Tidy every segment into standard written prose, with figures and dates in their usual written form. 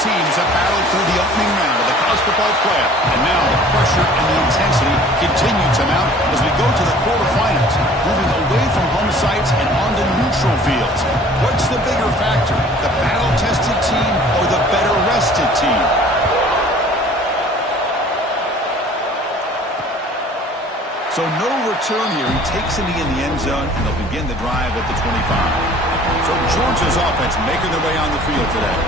teams have battled through the opening round of the college football playoff, and now the pressure and the intensity continue to mount as we go to the quarterfinals, moving away from home sites and onto neutral fields. What's the bigger factor, the battle-tested team or the better-rested team? So no return here. He takes it in the end zone, and they'll begin the drive at the 25. So Georgia's offense making their way on the field today.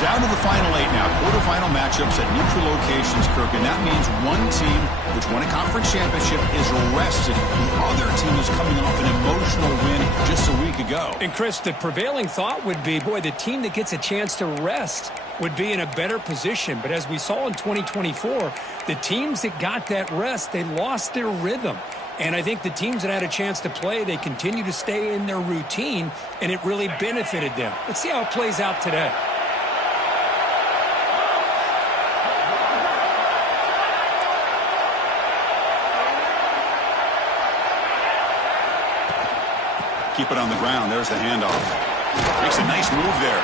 Down to the final 8 now. Quarterfinal matchups at neutral locations, Kirk, and that means one team which won a conference championship is rested. The other team is coming off an emotional win just a week ago. And Chris, the prevailing thought would be, boy, the team that gets a chance to rest would be in a better position. But as we saw in 2024, the teams that got that rest, they lost their rhythm. And I think the teams that had a chance to play, they continue to stay in their routine, and it really benefited them. Let's see how it plays out today. Keep it on the ground. There's the handoff. Makes a nice move there.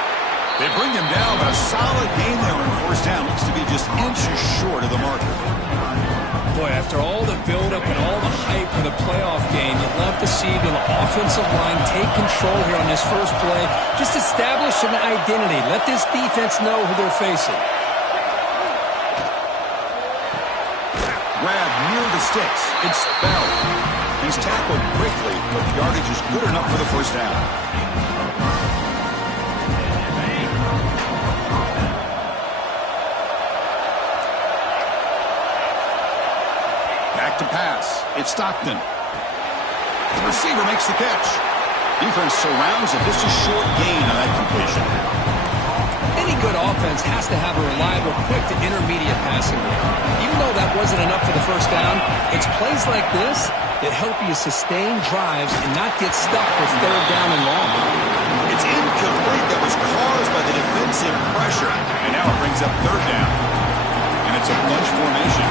They bring him down, but a solid gain there on first down. Looks to be just inches short of the marker. Boy, after all the buildup and all the hype for the playoff game, you'd love to see the offensive line take control here on this first play. Just establish an identity. Let this defense know who they're facing. Grab near the sticks. It's Bell. He's tackled quickly, but the yardage is good enough for the first down. Back to pass. It's Stockton. The receiver makes the catch. Defense surrounds it. Just a short gain on that completion. Any good offense has to have a reliable, quick to intermediate passing game. Even though that wasn't enough for the first down, it's plays like this that help you sustain drives and not get stuck with third down and long. It's incomplete. That was caused by the defensive pressure. And now it brings up third down. And it's a bunch formation.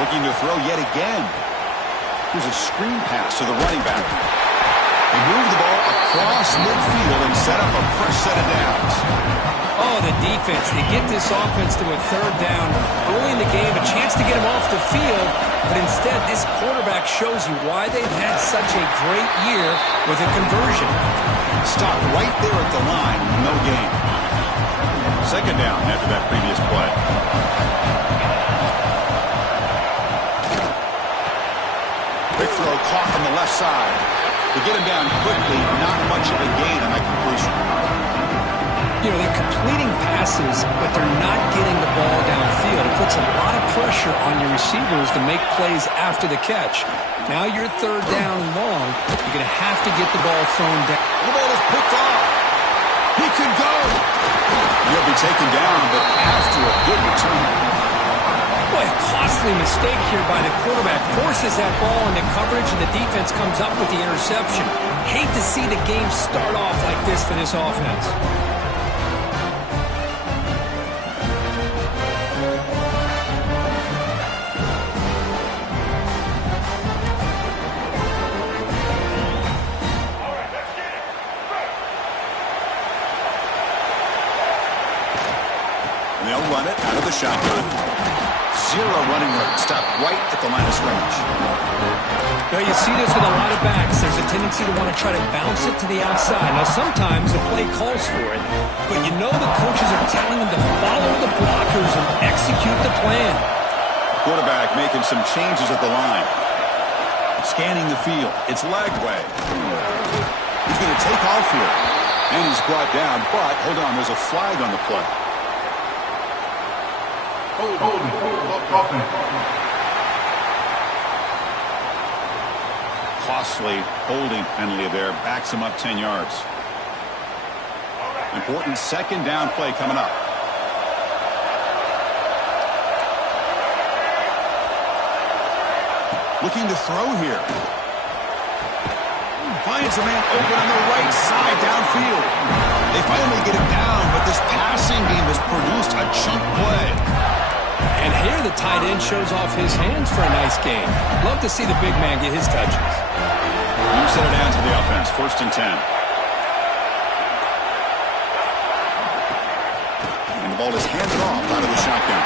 Looking to throw yet again. Here's a screen pass to the running back. They move the ball across midfield and set up a fresh set of downs. Oh, the defense. They get this offense to a third down early in the game, a chance to get him off the field, but instead this quarterback shows you why they've had such a great year with a conversion. Stop right there at the line, no gain. Second down after that previous play. Quick throw caught on the left side. To get him down quickly, not much of a gain on that completion. You know, they're completing passes, but they're not getting the ball downfield. It puts a lot of pressure on your receivers to make plays after the catch. Now you're third down and long. You're going to have to get the ball thrown down. The ball is picked off. He could go. He'll be taken down, but after a good return. Boy, a costly mistake here by the quarterback. Forces that ball into coverage, and the defense comes up with the interception. Hate to see the game start off like this for this offense. And they'll run it out of the shotgun. Zero running room. Stop right at the line of scrimmage. Well, you see this with a lot of backs. There's a tendency to want to try to bounce it to the outside. Now, sometimes the play calls for it, but you know the coaches are telling them to follow the blockers and execute the plan. Quarterback making some changes at the line. Scanning the field. It's leg way. He's going to take off here. And he's brought down, but hold on, there's a flag on the play. Costly holding penalty there. Backs him up 10 yards. Important second down play coming up. Looking to throw here. Finds a man open on the right side downfield. They finally get him down, but this passing game has produced a chunk play. And here the tight end shows off his hands for a nice game. Love to see the big man get his touches. You set it down to the offense. 1st and 10. ball is handed off out of the shotgun.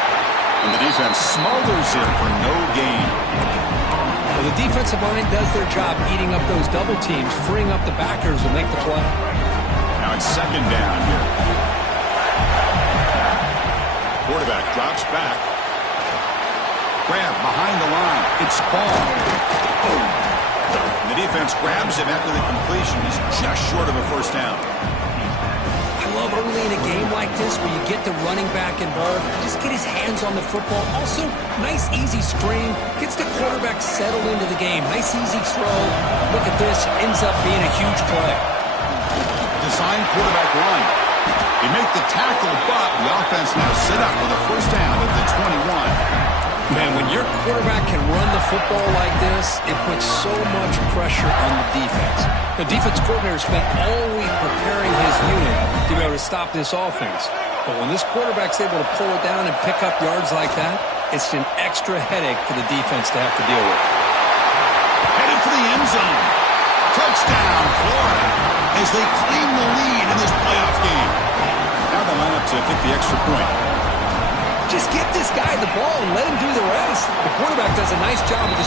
And the defense smothers him for no gain. Well, the defensive line does their job eating up those double teams, freeing up the backers to make the play. Now it's second down here. Quarterback drops back. Grab behind the line. It's Ball. The defense grabs him after the completion. He's just short of a first down. I love early in a game like this where you get the running back involved. Just get his hands on the football. Also, nice easy screen. Gets the quarterback settled into the game. Nice easy throw. Look at this. Ends up being a huge play. Design quarterback run. He make the tackle, but the offense now set up for the first down at the 21. Man, when your quarterback can run the football like this, it puts so much pressure on the defense. The defense coordinator spent all week preparing his unit to be able to stop this offense. But when this quarterback's able to pull it down and pick up yards like that, it's an extra headache for the defense to have to deal with. Headed for the end zone. Touchdown, Florida, as they claim the lead in this playoff game. Now the lineup to kick the extra point. Just get this guy the ball and let him do the rest. The quarterback does a nice job of just...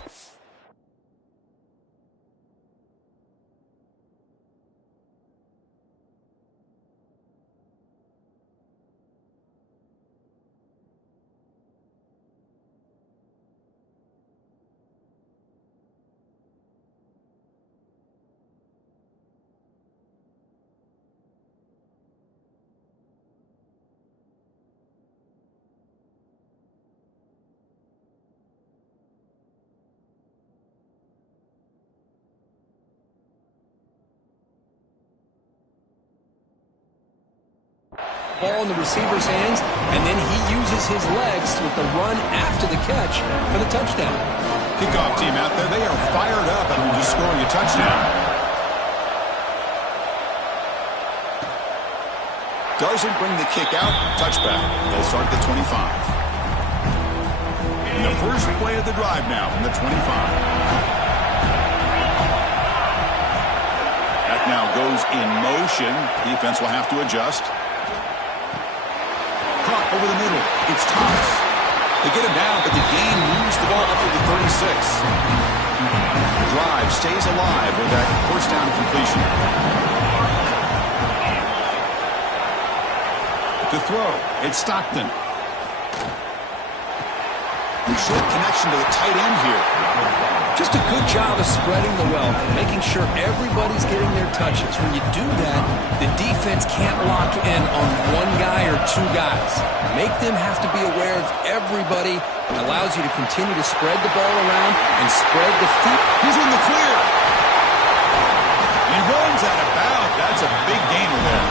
ball in the receiver's hands, and then he uses his legs with the run after the catch for the touchdown. Kickoff team out there, they are fired up after just scoring a touchdown. Doesn't bring the kick out, touchback. They'll start at the 25. And the first play of the drive now from the 25. That now goes in motion. Defense will have to adjust. Caught over the middle. It's Thomas. They get him down, but the gain moves the ball up to the 36. The drive stays alive with that first down completion. To throw, it's Stockton. Short connection to the tight end here. Just a good job of spreading the wealth, making sure everybody's getting their touches. When you do that, the defense can't lock in on one guy or two guys. Make them have to be aware of everybody. It allows you to continue to spread the ball around and spread the feet. He's in the clear. He runs out of bounds. That's a big gainer there.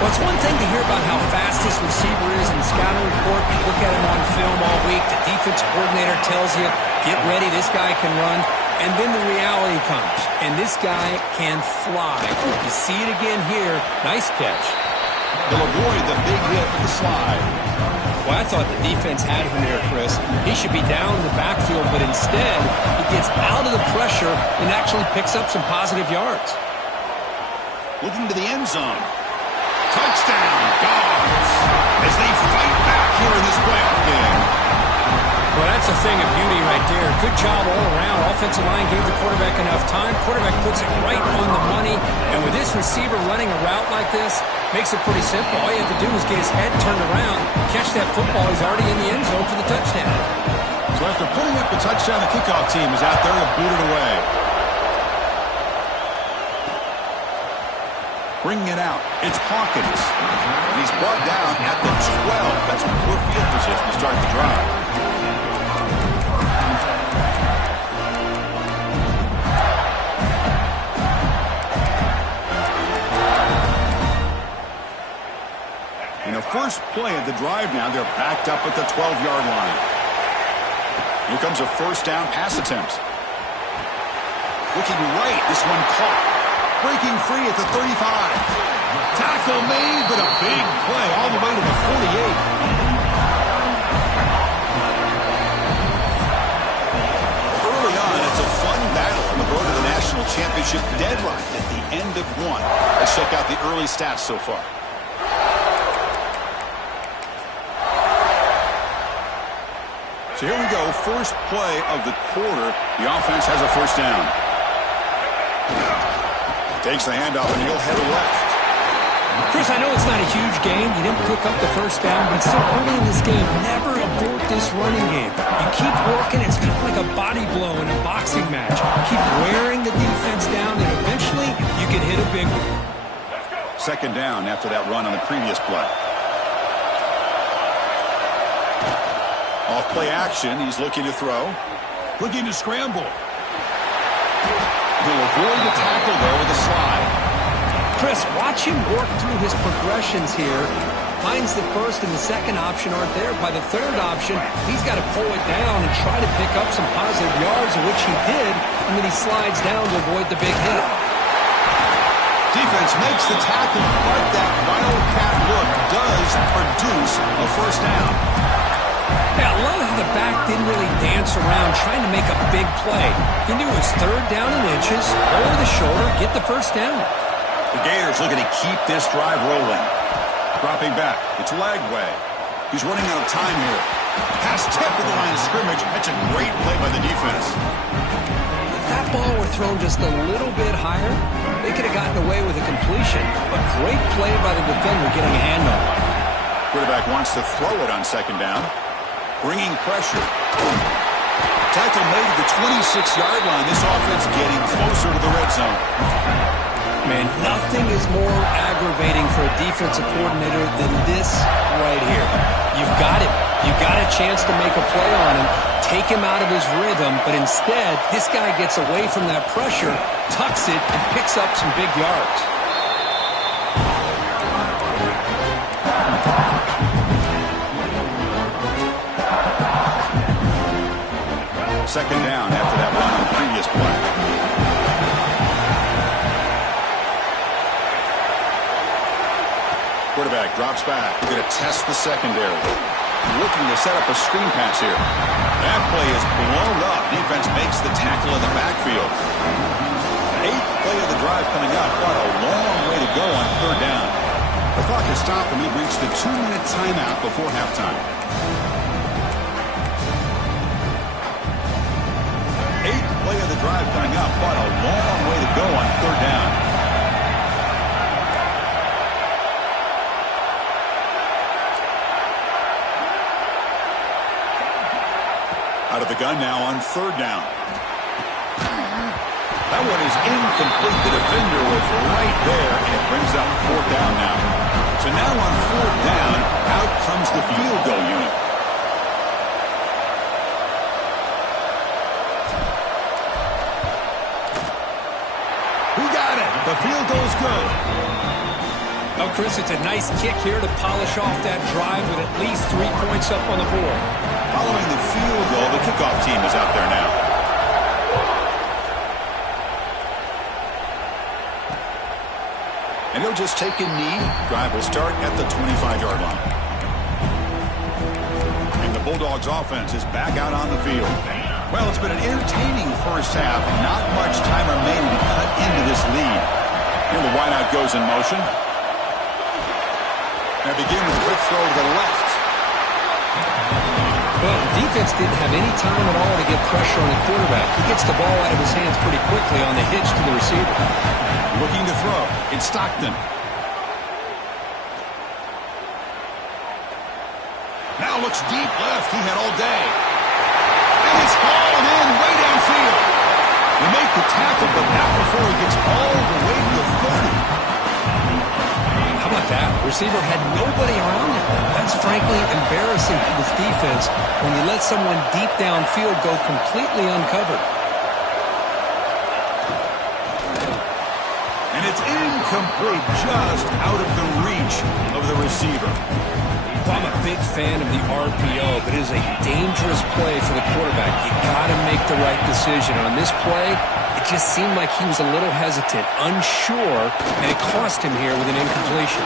Well, it's one thing to hear about how fast this receiver is in the scouting report. You look at him on film all week. The defense coordinator tells you, get ready, this guy can run. And then the reality comes, and this guy can fly. You see it again here. Nice catch. He'll avoid the big hit with the slide. Well, I thought the defense had him there, Chris. He should be down in the backfield, but instead, he gets out of the pressure and actually picks up some positive yards. Looking to the end zone. Touchdown, Dogs, as they fight back here in this playoff game. Well, that's a thing of beauty right there. Good job all around. Offensive line gave the quarterback enough time. Quarterback puts it right on the money. And with this receiver running a route like this, makes it pretty simple. All you have to do is get his head turned around, catch that football. He's already in the end zone for the touchdown. So after putting up the touchdown, the kickoff team is out there to boot it away. Bringing it out, it's Hawkins. And he's brought down at the 12. That's poor field position to start the drive. In the first play of the drive now, they're backed up at the 12-yard line. Here comes a first down pass attempt. Looking right, this one caught. Breaking free at the 35. Tackle made, but a big play all the way to the 48. Early on, it's a fun battle on the road to the national championship deadline at the end of one. Let's check out the early stats so far. So here we go, first play of the quarter. The offense has a first down. Takes the handoff, and he'll head left. Chris, I know it's not a huge game. You didn't pick up the first down, but still early in this game, never abort this running game. You keep working. It's kind of like a body blow in a boxing match. Keep wearing the defense down, and eventually you can hit a big one. Second down after that run on the previous play. Off play action, he's looking to throw. Looking to scramble. He'll avoid the tackle there with a slide. Chris, watch him work through his progressions here. Finds the first and the second option aren't there. By the third option, he's got to pull it down and try to pick up some positive yards, of which he did, and then he slides down to avoid the big hit. Defense makes the tackle, but that wildcat look does produce a first down. Yeah, I love how the back didn't really dance around trying to make a big play. He knew it was third down and inches, over the shoulder, get the first down. The Gators looking to keep this drive rolling. Dropping back. It's Lagway. He's running out of time here. Pass tip to the line of scrimmage. That's a great play by the defense. If that ball were thrown just a little bit higher, they could have gotten away with a completion. But great play by the defender getting a handoff. Quarterback wants to throw it on second down. Bringing pressure. Tackle made at the 26-yard line. This offense getting closer to the red zone. Man, nothing is more aggravating for a defensive coordinator than this right here. You've got him. You've got a chance to make a play on him, take him out of his rhythm, but instead, this guy gets away from that pressure, tucks it, and picks up some big yards. Second down after that run on the previous play. Quarterback drops back. Going to test the secondary. Looking to set up a screen pass here. That play is blown up. Defense makes the tackle in the backfield. Eighth play of the drive coming up. What a long way to go on third down. The clock has stopped and we've reached the 2-minute timeout before halftime. Eighth play of the drive coming up. What a long way to go on third down. Out of the gun now on third down. That one is incomplete. The defender was right there, and it brings up fourth down now. So now on fourth down, out comes the field goal unit. Who got it? The field goal's good. Oh, Chris, it's a nice kick here to polish off that drive with at least 3 points up on the board. Following the field goal, the kickoff team is out there now. And he'll just take a knee. Drive will start at the 25-yard line. And the Bulldogs offense is back out on the field. Well, it's been an entertaining first half. Not much time remaining to cut into this lead. Here the wideout goes in motion. And begin with a quick throw to the left. Well, the defense didn't have any time at all to get pressure on the quarterback. He gets the ball out of his hands pretty quickly on the hitch to the receiver. Looking to throw. It's Stockton. Now looks deep left. He had all day. And it's hauled in way downfield. They make the tackle, but not before he gets all the way to the 30. How about that? Receiver had nobody around him. That's frankly embarrassing for this defense when you let someone deep downfield go completely uncovered. And it's incomplete, just out of the reach of the receiver. Well, I'm a big fan of the RPO, but it is a dangerous play for the quarterback. You got to make the right decision. On this play, it just seemed like he was a little hesitant, unsure, and it cost him here with an incompletion.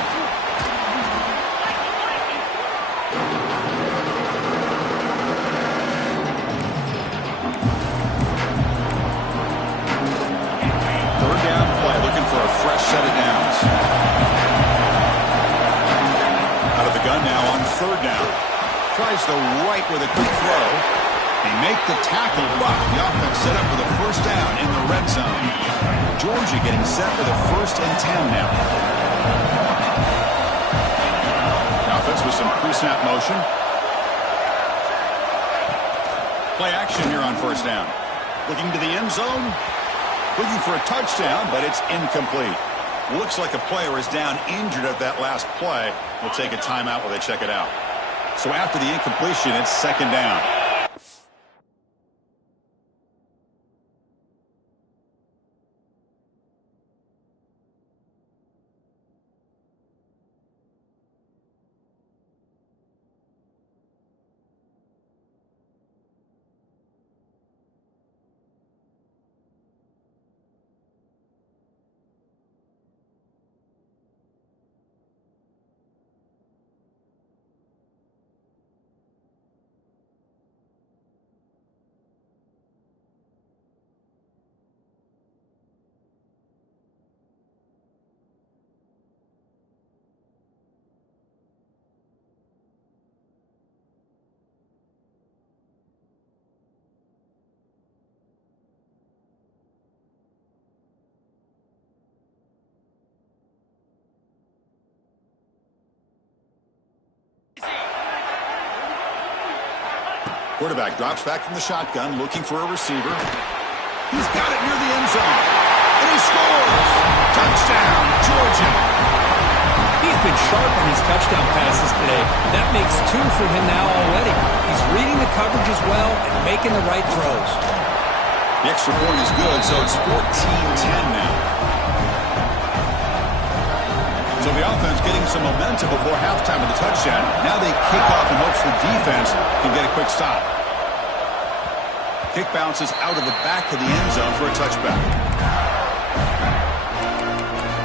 Third down play, looking for a fresh set of downs. Out of the gun now on third down. Tries the right with a quick throw. They make the tackle, but the offense set up for the first down in the red zone. Georgia getting set for the 1st and 10 now. The offense with some pre-snap motion. Play action here on 1st down. Looking to the end zone. Looking for a touchdown, but it's incomplete. Looks like a player is down injured at that last play. We'll take a timeout while they check it out. So after the incompletion, it's 2nd down. Quarterback drops back from the shotgun, looking for a receiver. He's got it near the end zone. And he scores! Touchdown, Georgia! He's been sharp on his touchdown passes today. That makes 2 for him now already. He's reading the coverage as well and making the right throws. The extra point is good, so it's 14-10 now. So the offense getting some momentum before halftime with the touchdown. Now they kick off in hopes the defense can get a quick stop. Kick bounces out of the back of the end zone for a touchback.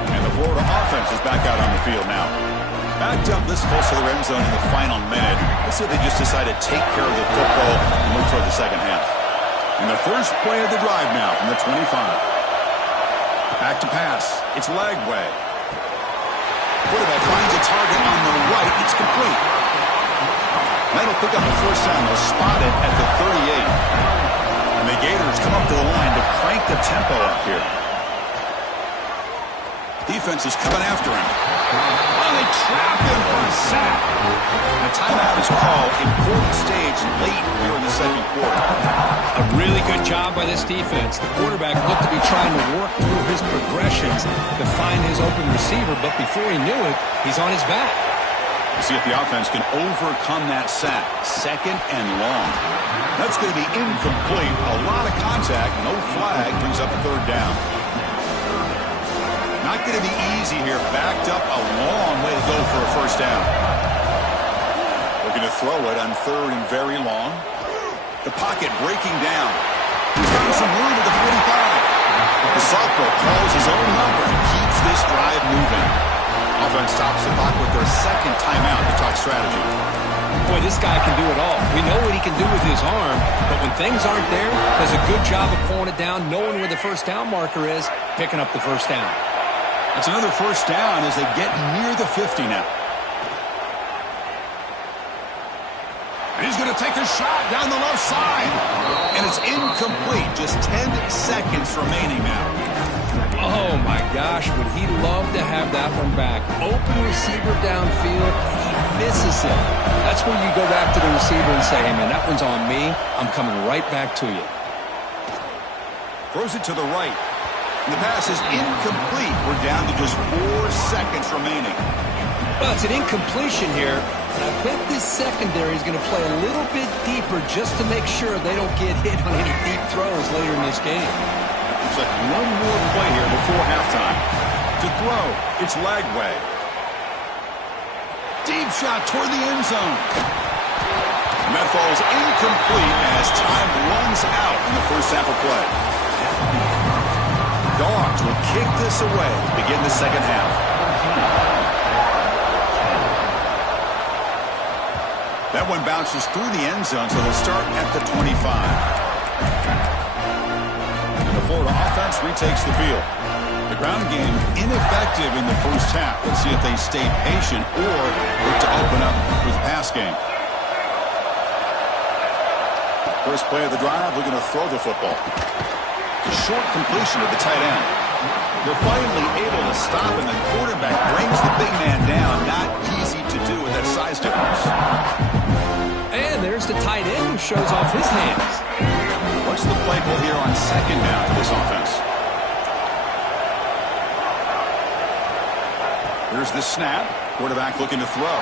And the Florida offense is back out on the field now. Backed up this close to the end zone in the final minute. Let's see if they just decide to take care of the football and move toward the second half. And the first play of the drive now from the 25. Back to pass. It's Lagway. Quarterback finds a target on the right. It's complete. That'll pick up a first down. They'll spot it at the 38. And the Gators come up to the line to crank the tempo up here. Defense is coming after him. Oh, they trap him for a sack. And a timeout is called. Important stage late here in the second quarter. A really good job by this defense. The quarterback looked to be trying to work through his progressions to find his open receiver, but before he knew it, he's on his back. We'll see if the offense can overcome that sack. 2nd and long. That's going to be incomplete. A lot of contact. No flag. Brings up 3rd down. Not going to be easy here. Backed up a long way to go for a first down. Looking to throw it on 3rd and very long. The pocket breaking down. He's got some room at the 45. The sophomore calls his own number and keeps this drive moving. Offense stops the clock with their 2nd timeout to talk strategy. Boy, this guy can do it all. We know what he can do with his arm, but when things aren't there, does a good job of pulling it down, knowing where the first down marker is, picking up the first down. That's another first down as they get near the 50 now. And he's going to take a shot down the left side. And it's incomplete. Just 10 seconds remaining now. Oh, my gosh. Would he love to have that one back? Open receiver downfield, he misses it. That's where you go back to the receiver and say, hey, man, that one's on me. I'm coming right back to you. Throws it to the right. And the pass is incomplete. We're down to just 4 seconds remaining. Well, it's an incompletion here. And I bet this secondary is going to play a little bit deeper just to make sure they don't get hit on any deep throws later in this game. Looks like one more play here before halftime. To throw, it's Lagway. Deep shot toward the end zone. And that falls incomplete as time runs out in the first half of play. Dogs will kick this away to begin the second half. That one bounces through the end zone, so they'll start at the 25. And the Florida offense retakes the field. The ground game ineffective in the first half. Let's see if they stay patient or look to open up with pass game. First play of the drive, looking to throw the football. Short completion to the tight end. They're finally able to stop, and the quarterback brings the big man down. Not easy to do with that size difference. And there's the tight end who shows off his hands. What's the play call here on second down for this offense? Here's the snap. Quarterback looking to throw.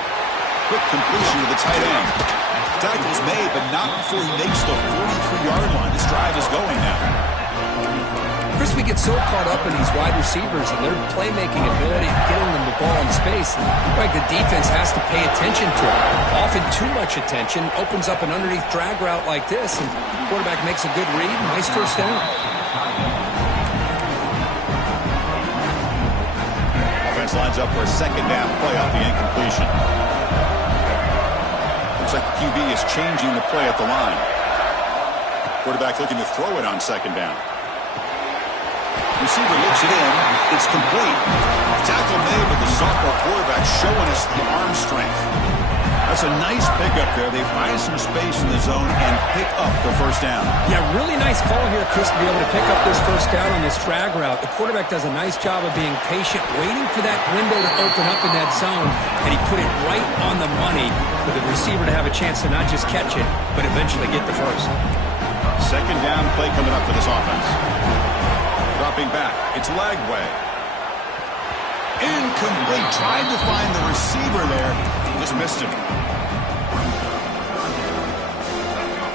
Quick completion to the tight end. Tackle's made, but not before he makes the 43-yard line. This drive is going now. Chris, we get so caught up in these wide receivers and their playmaking ability and getting them the ball in space. And like the defense has to pay attention to it. Often too much attention opens up an underneath drag route like this, and the quarterback makes a good read. Nice first down. Offense lines up for a second down play off the incompletion. Looks like the QB is changing the play at the line. Quarterback looking to throw it on second down. Receiver looks it in. It's complete. Tackle made, but the sophomore quarterback showing us the arm strength. That's a nice pickup there. They find some space in the zone and pick up the first down. Yeah, really nice call here, Chris, to be able to pick up this first down on this drag route. The quarterback does a nice job of being patient, waiting for that window to open up in that zone, and he put it right on the money for the receiver to have a chance to not just catch it, but eventually get the first. Second down play coming up for this offense. Dropping back. It's Lagway. Incomplete. Tried to find the receiver there. Just missed him.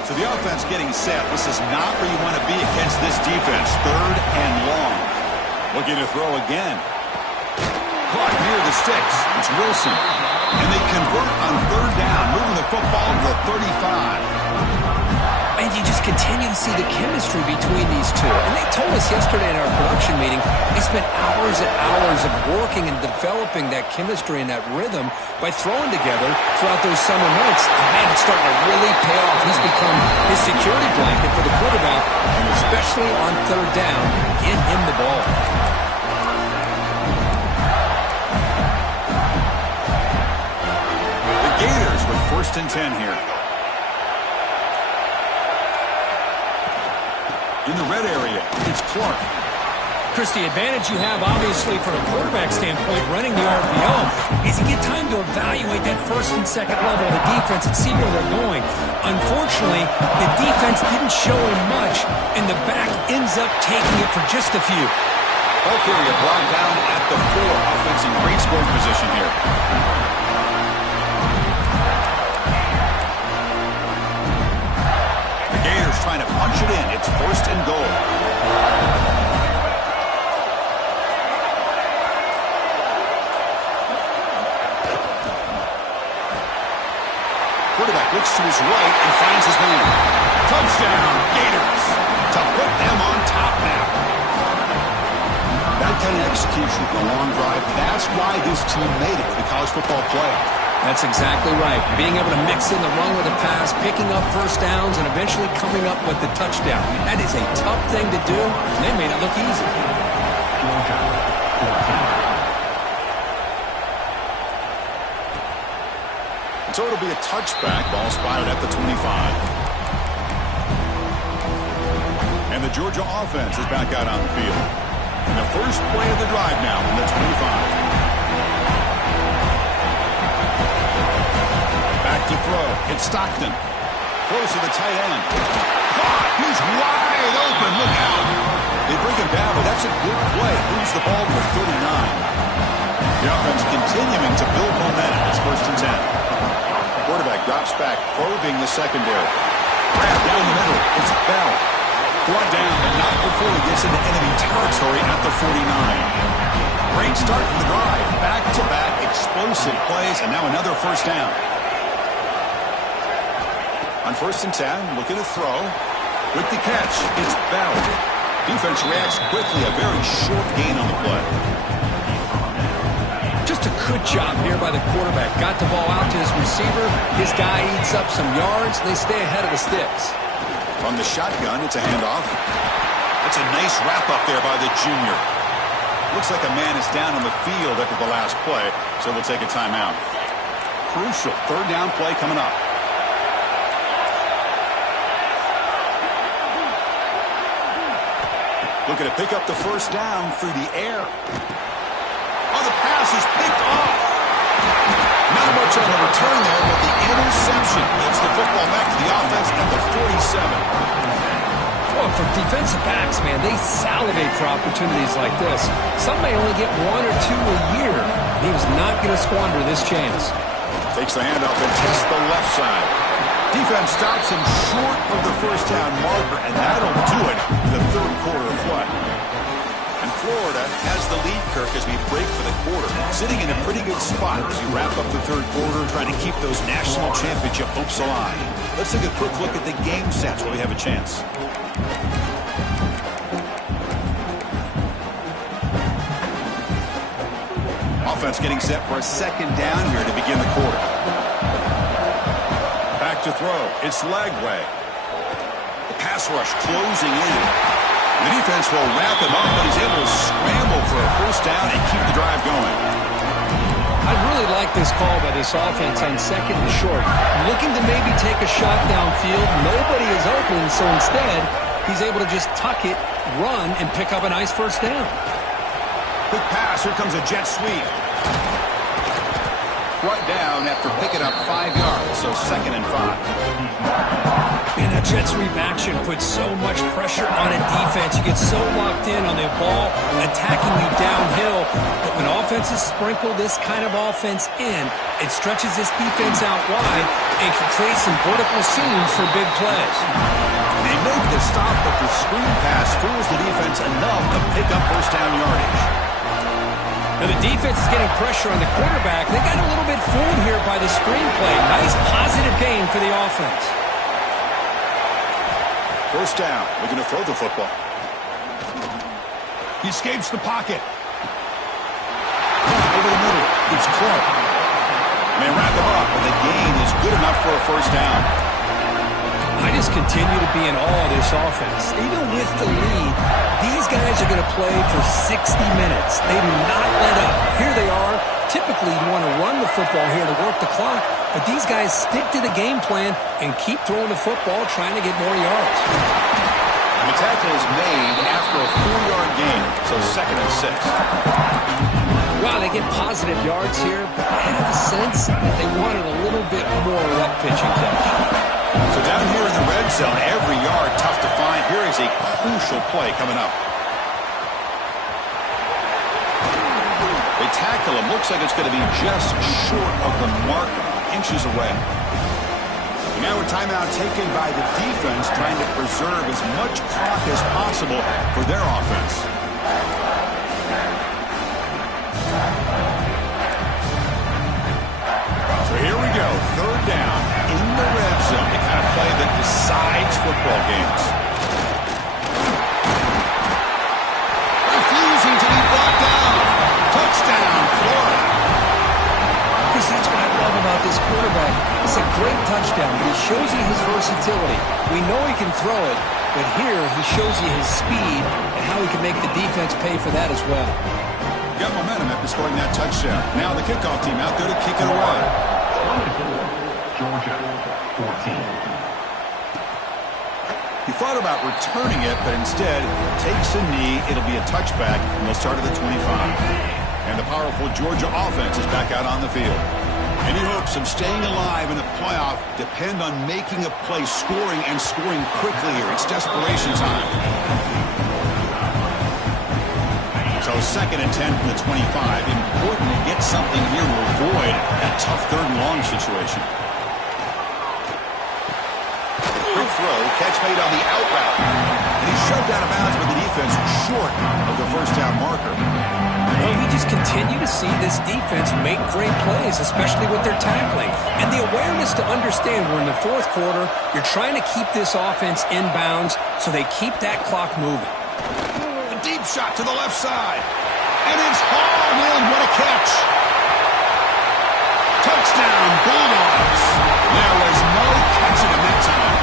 So the offense getting set. This is not where you want to be against this defense. Third and long. Looking to throw again. Caught near the sticks. It's Wilson. And they convert on third down, moving the football to the 35. And you just continue to see the chemistry between these two. And they told us yesterday in our production meeting, they spent hours and hours of working and developing that chemistry and that rhythm by throwing together throughout those summer months. And man, it's starting to really pay off. He's become his security blanket for the quarterback, and especially on third down, get him the ball. The Gators with 1st and 10 here. In the red area, it's Clark. Chris, the advantage you have, obviously, from a quarterback standpoint, running the RPO, is you get time to evaluate that first and second level of the defense and see where they're going. Unfortunately, the defense didn't show him much, and the back ends up taking it for just a few. Ball carrier brought down at the 4. Offense in great scoring position here. Gators trying to punch it in. It's 1st and goal. Quarterback looks to his right and finds his man. Touchdown, Gators, to put them on top now. That kind of execution in a long drive, that's why this team made it to the college football playoff. That's exactly right. Being able to mix in the run with a pass, picking up first downs, and eventually coming up with the touchdown. That is a tough thing to do, and they made it look easy. So it'll be a touchback. Ball spotted at the 25. And the Georgia offense is back out on the field. And the first play of the drive now from the 25. Back to throw. It's Stockton. Throws to the tight end. Caught. He's wide open. Look out. They bring him down, but that's a good play. Moves the ball to the 39. The offense continuing to build momentum. It's 1st and 10. Quarterback drops back, probing the secondary. Grab down the middle. It's Bell. Brought down, but not before he gets into enemy territory at the 49. Great start from the drive. Back-to-back explosive plays, and now another first down. On 1st and 10, looking to throw. With the catch, it's Bell. Defense reacts quickly. A very short gain on the play. Just a good job here by the quarterback. Got the ball out to his receiver. His guy eats up some yards, and they stay ahead of the sticks. From the shotgun, it's a handoff. That's a nice wrap-up there by the junior. Looks like a man is down on the field after the last play, so we'll take a timeout. Crucial 3rd down play coming up. Looking to pick up the first down through the air. Oh, the pass is picked off. Not much on the return there, but the interception gets the football back to the offense at the 47. Well, for defensive backs, man, they salivate for opportunities like this. Some may only get 1 or 2 a year. He was not going to squander this chance. Takes the handoff and tests the left side. Defense stops him short of the first down marker, and that'll do it in the third quarter of play. And Florida has the lead, Kirk, as we break for the quarter. Sitting in a pretty good spot as we wrap up the third quarter, trying to keep those national championship hopes alive. Let's take a quick look at the game stats while we have a chance. Offense getting set for a second down here to begin the quarter. Back to throw. It's Lagway. The pass rush closing in. The defense will wrap him up, but he's able to scramble for a first down and keep the drive going. I really like this call by this offense on second and short. Looking to maybe take a shot downfield. Nobody is open, so instead, he's able to just tuck it, run, and pick up a nice first down. Quick pass. Here comes a jet sweep. Brought down after picking up 5 yards, so second and 5. And that jet sweep action puts so much pressure on a defense. You get so locked in on the ball attacking you downhill. But when offenses sprinkle this kind of offense in, it stretches this defense out wide and can create some vertical seams for big plays. They make the stop, but the screen pass fools the defense enough to pick up first down yardage. Now the defense is getting pressure on the quarterback. They got a little bit fooled here by the screenplay. Nice positive gain for the offense. First down. Looking to throw the football. He escapes the pocket. Over the middle. It's Clark. They wrap him up, and the gain is good enough for a first down. I just continue to be in awe of this offense. Even with the lead, these guys are going to play for 60 minutes. They do not let up. Here they are. Typically, you want to run the football here to work the clock, but these guys stick to the game plan and keep throwing the football, trying to get more yards. The tackle is made after a 4-yard gain, so second and 6. Wow, they get positive yards here, but I have a sense that they wanted a little bit more of that pitching catch. So down here in the red zone, every yard tough to find. Here is a crucial play coming up. They tackle him. Looks like it's going to be just short of the mark, inches away. Now a timeout taken by the defense, trying to preserve as much clock as possible for their offense. So here we go, third down in the red zone. The kind of play that decides football games. Refusing to be brought down. Touchdown, Florida. Because that's what I love about this quarterback. It's a great touchdown, but he shows you his versatility. We know he can throw it, but here he shows you his speed and how he can make the defense pay for that as well. Got momentum after scoring that touchdown. Now the kickoff team out there to kick it away. Georgia, 14. He thought about returning it, but instead takes a knee. It'll be a touchback, and they'll start at the 25. And the powerful Georgia offense is back out on the field. Any hopes of staying alive in the playoff depend on making a play, scoring, and scoring quickly here. It's desperation time. So second and 10 from the 25. Important to get something here to avoid that tough third and long situation. Quick throw, catch made on the out route. And he's shoved out of bounds, but the defense short of the first down marker. Well, we just continue to see this defense make great plays, especially with their tackling. And the awareness to understand we're in the fourth quarter, you're trying to keep this offense in bounds so they keep that clock moving. A deep shot to the left side. And it's hauled in. What a catch. Touchdown, Bulldogs. There was no catching him that time.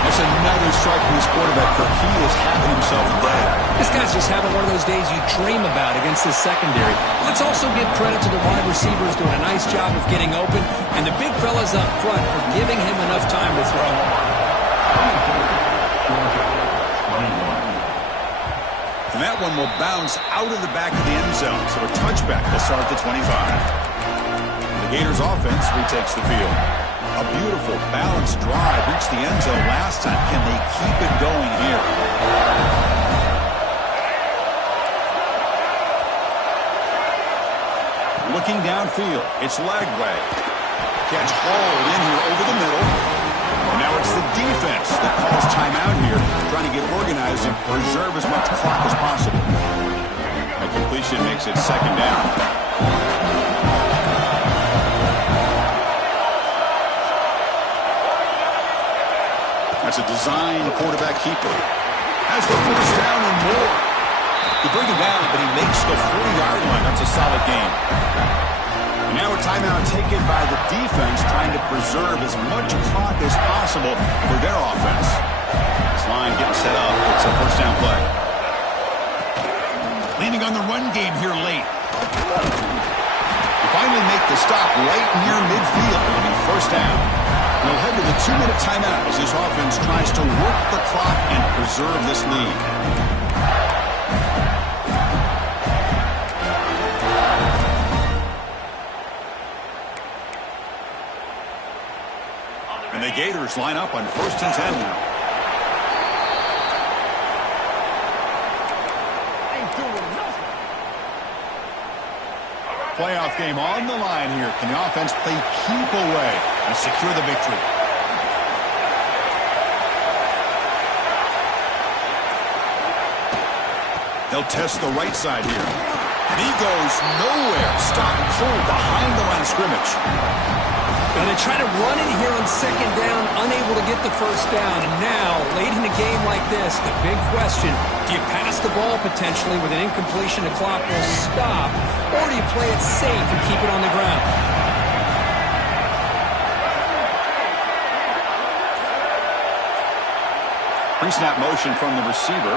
That's another strike from this quarterback, Kirk. He is having himself a day. This guy's just having one of those days you dream about against this secondary. Let's also give credit to the wide receivers doing a nice job of getting open, and the big fellas up front for giving him enough time to throw. And that one will bounce out of the back of the end zone. So a touchback will start at the 25. The Gators offense retakes the field. A beautiful, balanced drive reached the end zone last time. Can they keep it going here? Looking downfield, it's Lagway. Catch hauled in here over the middle. And now it's the defense that calls timeout here, trying to get organized and preserve as much clock as possible. A completion makes it second down. That's a design quarterback keeper. Has the first down and more. They bring him down, but he makes the 40-yard line. That's a solid game. And now a timeout taken by the defense, trying to preserve as much clock as possible for their offense. This line getting set up. It's a first down play. Leaning on the run game here late. They finally make the stop right near midfield. It'll be first down. We'll head to the 2-minute timeout as this offense tries to work the clock and preserve this lead. And the Gators line up on 1st and 10 now. Playoff game on the line here. Can the offense play keep away and secure the victory? They'll test the right side here. And he goes nowhere. Stop cold behind the line of scrimmage. And they try to run it here on second down, unable to get the first down. And now, late in a game like this, the big question, do you pass the ball potentially with an incompletion? The clock will stop, or do you play it safe and keep it on the ground? Pre-snap motion from the receiver.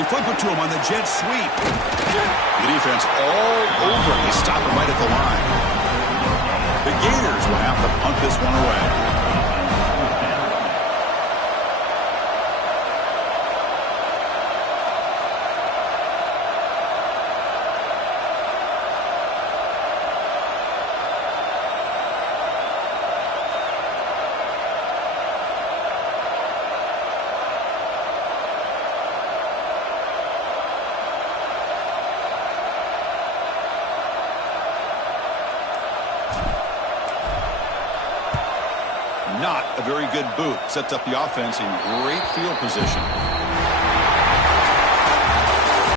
They flip it to him on the jet sweep. The defense all over. They stop it right at the line. The Gators will have to punt this one away. Not a very good boot. Sets up the offense in great field position.